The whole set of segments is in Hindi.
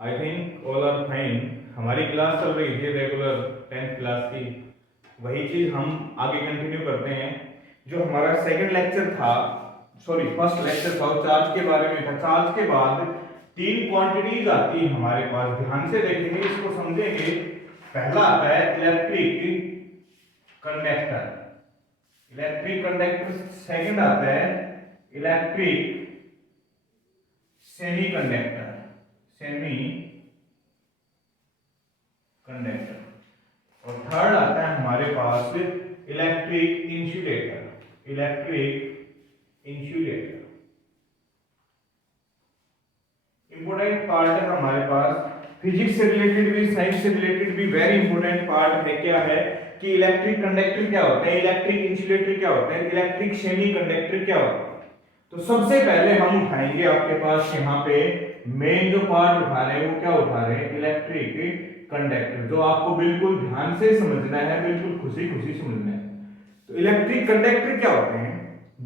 I think all are fine. हमारी क्लास चल रही थी रेगुलर 10th क्लास की, वही चीज हम आगे कंटिन्यू करते हैं। जो हमारा सेकंड लेक्चर था, सॉरी फर्स्ट लेक्चर था, वो चार्ज के बारे में था। चार्ज के बाद तीन क्वांटिटीज आती है हमारे पास, ध्यान से देखेंगे, इसको समझेंगे। पहला आता है electric conductor, electric conductor. Second आता है electric semiconductor, semiconductor. और थर्ड आता है हमारे पास electric insulator, electric insulator. Important part है हमारे पास, फिजिक्स से रिलेटेड भी, साइंस से रिलेटेड भी वेरी इंपोर्टेंट पार्ट है। क्या है कि इलेक्ट्रिक कंडक्टर क्या होते हैं, इलेक्ट्रिक इंसुलेटर क्या होते हैं, इलेक्ट्रिक सेमी कंडक्टर क्या होते हैं। तो सबसे पहले हम उठाएंगे आपके पास यहाँ पे मेन जो पार्ट उठा रहे हैं वो क्या उठा रहे हैं, इलेक्ट्रिक कंडक्टर, जो आपको बिल्कुल ध्यान से समझना है, बिल्कुल खुशी खुशी समझना है। तो इलेक्ट्रिक कंडक्टर क्या होते हैं?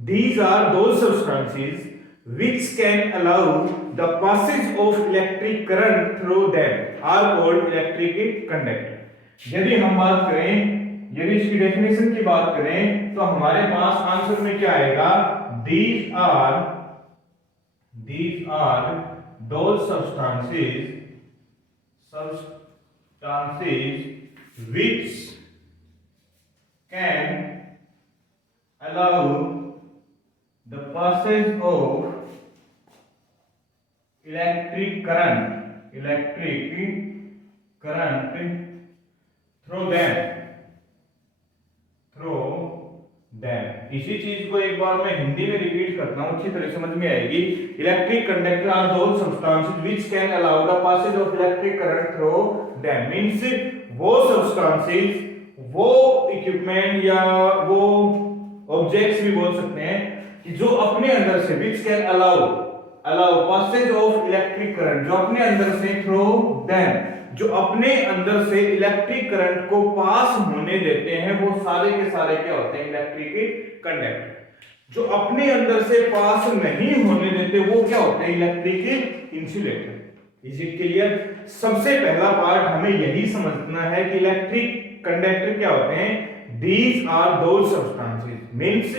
These are those substances which can allow the passage of electric current through them are called electric conductor। यदि हम बात करें, यदि इसकी डेफिनेशन की बात करें तो हमारे पास आंसर में क्या आएगा, these are those substances which can allow the passage of electric current through them। इसी चीज को एक बार मैं हिंदी में रिपीट करता हूं, अच्छी तरह समझ में आएगी। Electric conductor are those substances which can allow the passage of electric current through them. Means वो सब्सटेंसेस, वो इक्विपमेंट या वो ऑब्जेक्ट्स भी बोल सकते हैं कि जो अपने अंदर से which can allow passage of electric current, जो अपने अंदर से थ्रू देम, जो अपने अंदर से इलेक्ट्रिक करंट को पास होने देते हैं, वो सारे के सारे क्या होते हैं, इलेक्ट्रिक कंडक्टर। जो अपने अंदर से पास नहीं होने देते वो क्या होते हैं, electric insulator. Is it clear? सबसे पहला पार्ट हमें यही समझना है कि इलेक्ट्रिक कंडक्टर क्या होते हैं। These are those substances, means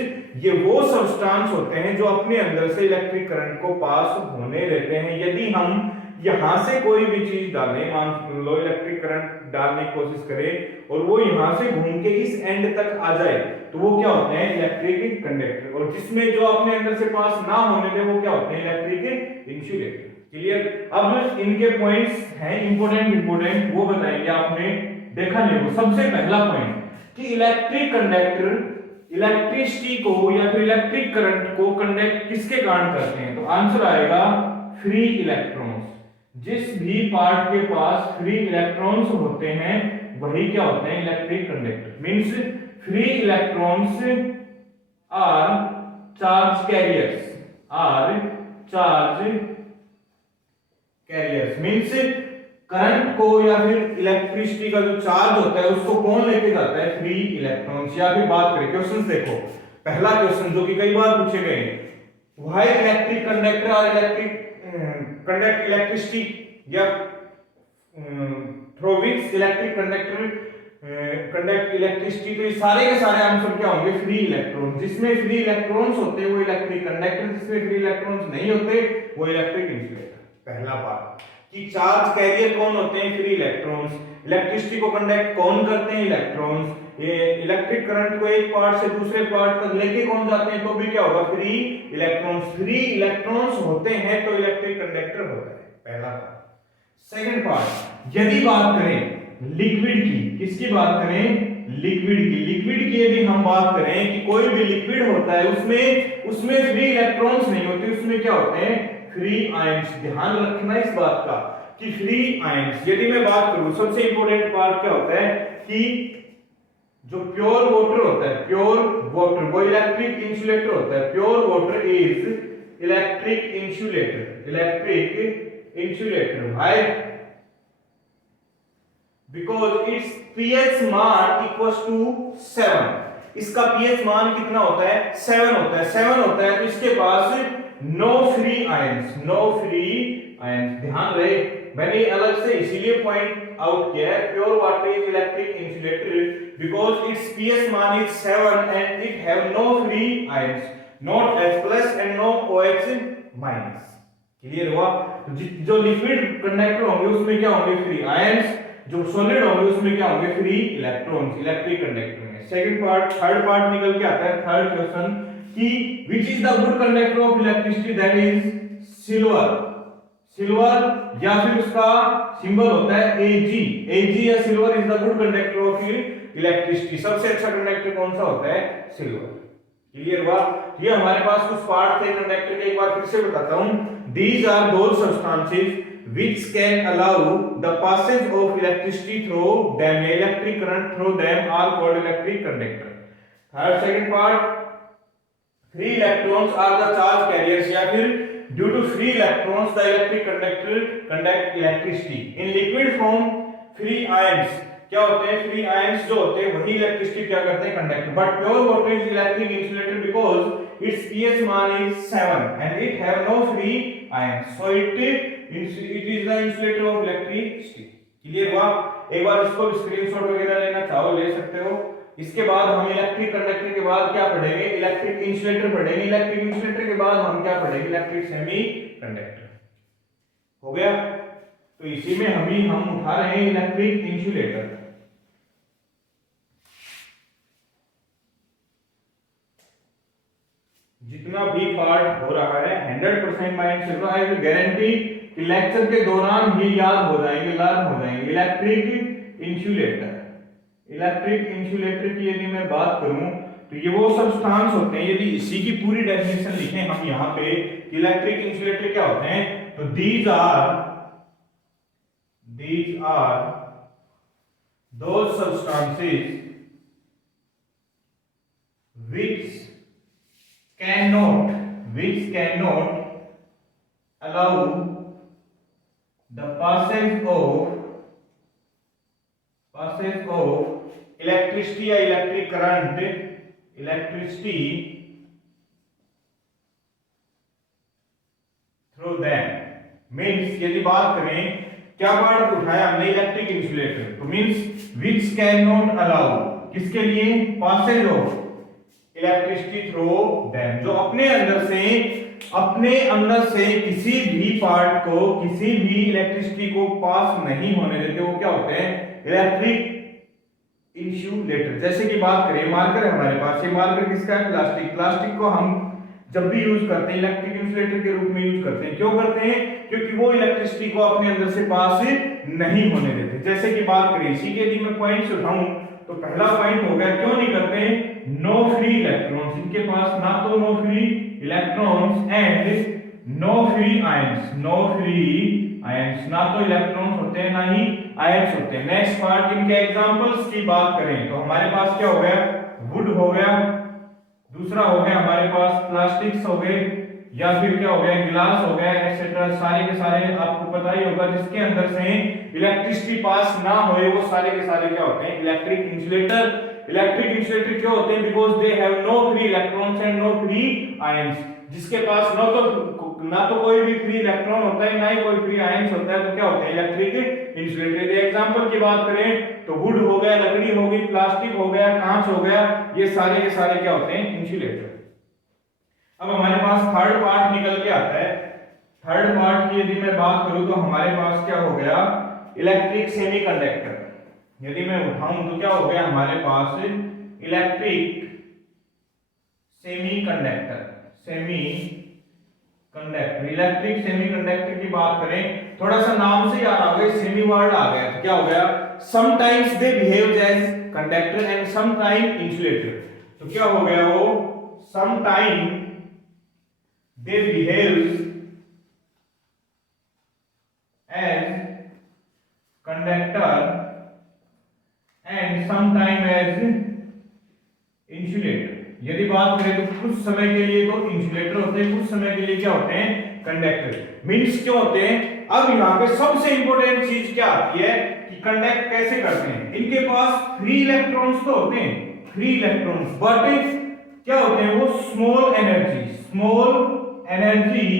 ये वो सब्सटेंस होते हैं जो अपने अंदर से इलेक्ट्रिक करंट को पास होने देते हैं। यदि हम यहां से कोई भी चीज डालें, मान लो इलेक्ट्रिक करंट डालने की कोशिश करें और वो यहां से घूम के इस एंड तक आ जाए, तो वो क्या होते हैं, इलेक्ट्रिक कंडक्टर। और जिसमें जो अपने अंदर से पास ना होने दे वो क्या होते हैं, इलेक्ट्रिक इंसुलेटर। क्लियर? अब इनके पॉइंट्स हैं इंपोर्टेंट, वो बताएंगे। आपने देखा नहीं वो सबसे पहला पॉइंट कि इलेक्ट्रिक कंडक्टर इलेक्ट्रिसिटी को या फिर इलेक्ट्रिक करंट को कंडक्ट किसके कारण करते हैं, तो आंसर आएगा फ्री इलेक्ट्रॉन्स। जिस भी पार्ट के पास फ्री इलेक्ट्रॉन्स होते हैं वही क्या होते हैं, electric conductor. Means free electrons are charge carriers. Means current को या फिर इलेक्ट्रिसिटी का जो चार्ज होता है उसको कौन लेके जाता है, फ्री इलेक्ट्रॉन्स। या फिर बात करें क्वेश्चंस, देखो पहला क्वेश्चन जो कि कई बार पूछे गए, व्हाई इलेक्ट्रिक कंडक्टर और कंडक्ट इलेक्ट्रिसिटी या through which electric conductor conduct electricity. तो ये सारे के सारे आंसर क्या होंगे, फ्री इलेक्ट्रॉन। जिसमें फ्री इलेक्ट्रॉन्स होते हैं वो इलेक्ट्रिक कंडक्टर, जिसमें फ्री इलेक्ट्रॉन्स नहीं होते वो इलेक्ट्रिक इंसुलेटर। पहला पार्ट कि चार्ज कैरियर कौन होते हैं, फ्री इलेक्ट्रॉन्स। इलेक्ट्रिसिटी को कंडक्ट कौन करते हैं, इलेक्ट्रॉन्स। ये इलेक्ट्रिक करंट को एक पार्ट से दूसरे पार्ट तक लेके कौन जाते हैं, तो भी क्या होगा, फ्री इलेक्ट्रॉन्स। फ्री इलेक्ट्रॉन्स होते हैं तो इलेक्ट्रिक कंडक्टर होता है, पहला पार्ट। सेकंड पार्ट, यदि बात करें लिक्विड की, किसकी बात करें, लिक्विड की। लिक्विड की यदि हम बात करें कि कोई भी लिक्विड होता है उसमें फ्री इलेक्ट्रॉन्स नहीं होते, उसमें क्या होते हैं, फ्री आयंस। ध्यान रखना इस बात का कि फ्री आयंस। यदि मैं बात करूं, सबसे इंपॉर्टेंट पार्ट क्या होता है कि जो प्योर वाटर होता है, प्योर वाटर वो इलेक्ट्रिक इंसुलेटर होता है। Pure water is electric insulator, electric insulator. Why? Because it's pH मान इक्वल्स टू 7। इसका pH मान कितना होता है, 7 होता है। 7 होता है तो इसके पास नो फ्री आयंस। ध्यान रहे मैंने अलग से इसीलिए पॉइंट आउट किया है pure water is electric insulator because it's pH मान is 7 and it have no free ions, not H+ and no OH-। Clear हुआ? तो जो लिक्विड कंडक्टर होंगे उसमें क्या होंगे? Free ions. जो सॉलिड होंगे उसमें क्या होंगे? फ्री इलेक्ट्रॉन्स, इलेक्ट्रिक कंडक्टर में। सेकंड पार्ट, थर्ड पार्ट निकल के आता है, थर्ड क्वेश्चन कि which is the good conductor of electricity? That is silver. Silver या फिर उसका सिंबल होता है Ag। Ag या silver is the good conductor of electricity. सबसे अच्छा कंडक्टर कौन सा होता है? सिल्वर। क्लियर हुआ? ये हमारे पास कुछ पार्ट थे कंडक्टर के, एक बार फिर से बताता हूं। These are those substances which can allow the passage of electricity through them, electric current through them are called electric conductor. Third, second part, free electrons are the charge carriers या फिर due to free electrons the electric conductor conduct electricity. In liquid form free ions क्या होते हैं? फ्री आयंस जो होते हैं वही इलेक्ट्रिसिटी क्या करते हैं? Conduct. But pure water is electric insulator because its pH मान is 7 and it have no free ions, so it is the insulator of electricity. Clear हुआ? एक बार इसको स्क्रीनशॉट वगैरह लेना चाहो ले सकते हो। इसके बाद हम इलेक्ट्रिक कंडक्टर के बाद क्या पढ़ेंगे? इलेक्ट्रिक इंसुलेटर पढ़ेंगे। इलेक्ट्रिक इंसुलेटर के बाद हम क्या पढ़ेंगे? Electric semi conductor. हो गया? तो इसी में हम उठा रहे हैं इलेक्ट्रिक इंसुलेटर। जितना भी पार्ट हो रहा है 100% माइंड से तो आई विल गारंटी कि लेक्चर के दौरान ही याद हो जाएंगे, लर्न हो जाएंगे। इलेक्ट्रिक इंसुलेटर, इलेक्ट्रिक इंसुलेटर की यदि मैं बात करूं तो ये वो सब्सटेंस होते हैं, यदि इसी की पूरी डेफिनेशन लिखें हम यहाँ पे इलेक्ट्रिक इंसुलेटर क्या होते हैं, तो these are those substances which cannot allow the passage of electricity या electric current, electricity through them। Means यदि बात करें क्या पार्ट उठाया हमने? Electric insulator. तो मीन्स which cannot allow, किसके लिए? passage of electricity through them, जो अपने अंदर से किसी भी पार्ट को, किसी भी इलेक्ट्रिसिटी को पास नहीं होने देते, वो क्या होते हैं? Electric insulator. जैसे कि बात करें मार्कर है हमारे पास, ये मार्कर किसका है? प्लास्टिक। प्लास्टिक को हम जब भी यूज करते हैं इलेक्ट्रिक इंसुलेटर के रूप में यूज करते हैं। क्यों करते हैं? क्योंकि वो इलेक्ट्रिसिटी को अपने अंदर से पास नहीं होने देते। जैसे कि बात करें इसी के, यदि मैं पॉइंट्स उठाऊं तो पहला पॉइंट हो गया, क्यों नहीं करते? नो फ्री इलेक्ट्रॉन्स, इनके पास ना तो no free electrons and no free ions, no free ions, ना तो इलेक्ट्रॉन्स होते हैं ना ही आयंस होते हैं। नेक्स्ट पार्ट, इनके एग्जांपल्स की बात करें तो हमारे पास क्या हो गया? वुड हो गया, दूसरा हो गया हमारे पास प्लास्टिक्स हो गए, या फिर क्या हो गया? गिलास हो गया, एक्सेट्रा। सारे के सारे आपको पता ही होगा जिसके अंदर से इलेक्ट्रिसिटी पास ना होए वो सारे के सारे क्या होते हैं? Electric insulator. इलेक्ट्रिक इंसुलेटर क्यों होते हैं? Because they have no free electrons and no free ions. जिसके पास ना तो कोई भी फ्री इलेक्ट्रॉन होता है ना ही कोई फ्री आयंस होता है, तो क्या होते हैं? Electric insulator. यदि एग्जांपल की बात करें तो वुड हो गया, लकड़ी हो गई, प्लास्टिक हो गया, कांच हो गया, ये सारे के सारे क्या होते हैं? इंसुलेटर। अब हमारे पास थर्ड पार्ट निकल के आता है। थर्ड पार्ट की यदि मैं बात करूं तो हमारे पास क्या हो गया? Electric semiconductor. यदि मैं उठाऊं तो क्या हो गया हमारे पास? Electric semiconductor. इलेक्ट्रिक सेमीकंडक्टर की बात करें, थोड़ा सा नाम से याद आ गया, सेमी वर्ड आ गया तो क्या हो गया? Sometimes they behave as conductor and sometime insulator. तो क्या हो गया वो? Sometime they behaves as conductor and sometime as insulator। यदि बात करें तो कुछ समय के लिए तो इंसुलेटर होते हैं, कुछ समय के लिए क्या होते हैं? कंडक्टर। मींस क्यों होते हैं? अब यहाँ पे सबसे इंपॉर्टेंट चीज क्या आती है कि कंडक्ट कैसे करते हैं। इनके पास फ्री इलेक्ट्रॉन्स तो होते हैं, फ्री इलेक्ट्रॉन्स, बट क्या होते हैं? वो small energy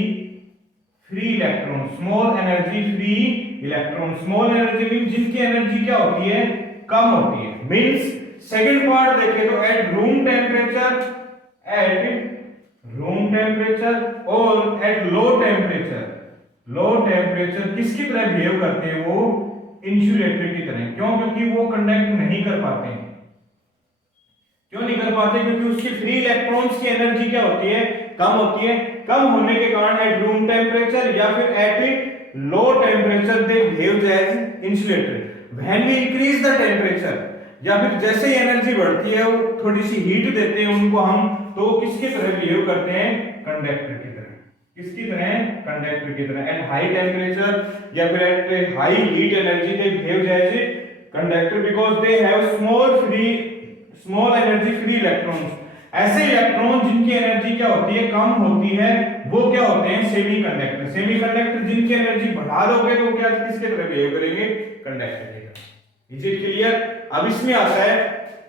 free electron, small energy free electron. Small energy mean जिनकी एनर्जी क्या होती है, कम होती है। मींस सेकंड पार्ट देखें तो एट रूम टेम्परेचर और एट लो टेम्परेचर किसकी तरह बिहेव करते हैं वो, इंसुलेटर की तरह। क्यों? क्योंकि वो कंडक्ट नहीं कर पाते हैं। क्यों नहीं कर पाते? क्योंकि उसकी फ्री इलेक्ट्रॉन्स की एनर्जी क्या होती है, कम होती है। कम होने के कारण एट रूम टेम्परेचर या फिर at low temperature they behave as insulator. When we increase the temperature या फिर जैसे ही एनर्जी बढ़ती है वो थोड़ी सी हीट देते हैं उनको हम, तो किसकी तरह बिहेव करते हैं, कंडक्टर की तरह। किसकी तरह, कंडक्टर की तरह। एट हाई टेम्परेचर या फिर at high heat energy they behave as conductor because they have small energy free electrons. ऐसे इलेक्ट्रॉन जिनकी एनर्जी क्या होती है, कम होती है, वो क्या होते हैं, सेमीकंडक्टर। सेमीकंडक्टर जिनकी एनर्जी बढ़ा दोगे तो क्या किसके तरह बिहेव करेंगे, कंडक्टर की तरह। Is it clear? अब इसमें आता है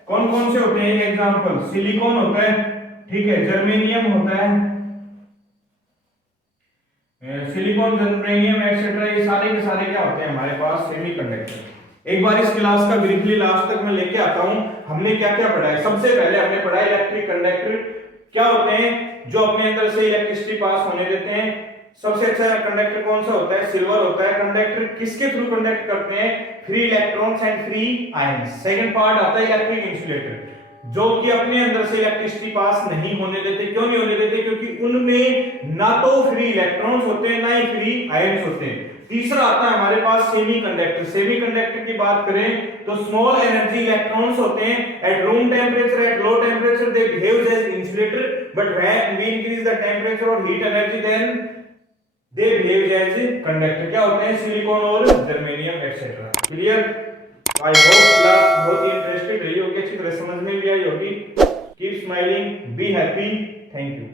कौन कौन से होते हैं एग्जांपल। सिलिकॉन होता है, ठीक है, जर्मेनियम होता है, सिलिकॉन, जर्मेनियम एक्सेट्रा, ये सारे के सारे क्या होते हैं हमारे पास, सेमीकंडक्टर। एक बार इस क्लास का ब्रीफली लास्ट तक मैं लेके आता हूं। हमने क्या क्या पढ़ा है। सबसे पहले हमने पढ़ा इलेक्ट्रिक कंडक्टर क्या होते हैं, जो अपने अंदर से इलेक्ट्रिसिटी पास होने देते हैं। सबसे अच्छा कंडक्टर कौन सा होता है, सिल्वर होता है। कंडक्टर किसके थ्रू कंडक्ट करते हैं, free electrons and free ions. Second part आता है इलेक्ट्रिक इंसुलेटर, जो कि अपने अंदर से इलेक्ट्रिसिटी पास नहीं होने देते। क्यों नहीं होने देते? क्योंकि उनमें ना तो फ्री इलेक्ट्रॉन्स होते हैं ना ही फ्री आयंस होते हैं। तीसरा आता है हमारे पास सेमीकंडक्टर। सेमीकंडक्टर की बात करें तो स्मॉल एनर्जी इलेक्ट्रॉन्स होते हैं। At room temperature, at low temperature they behave as insulator, but when we increase the temperature और heat energy then they behave as conductor. क्या होते हैं, सिलिकॉन और germanium etcetera. Clear? I hope class बहुत ही इंटरेस्टिंग रही होगी, अच्छी तरह समझ में भी आई होगी। Keep smiling, be happy, thank you.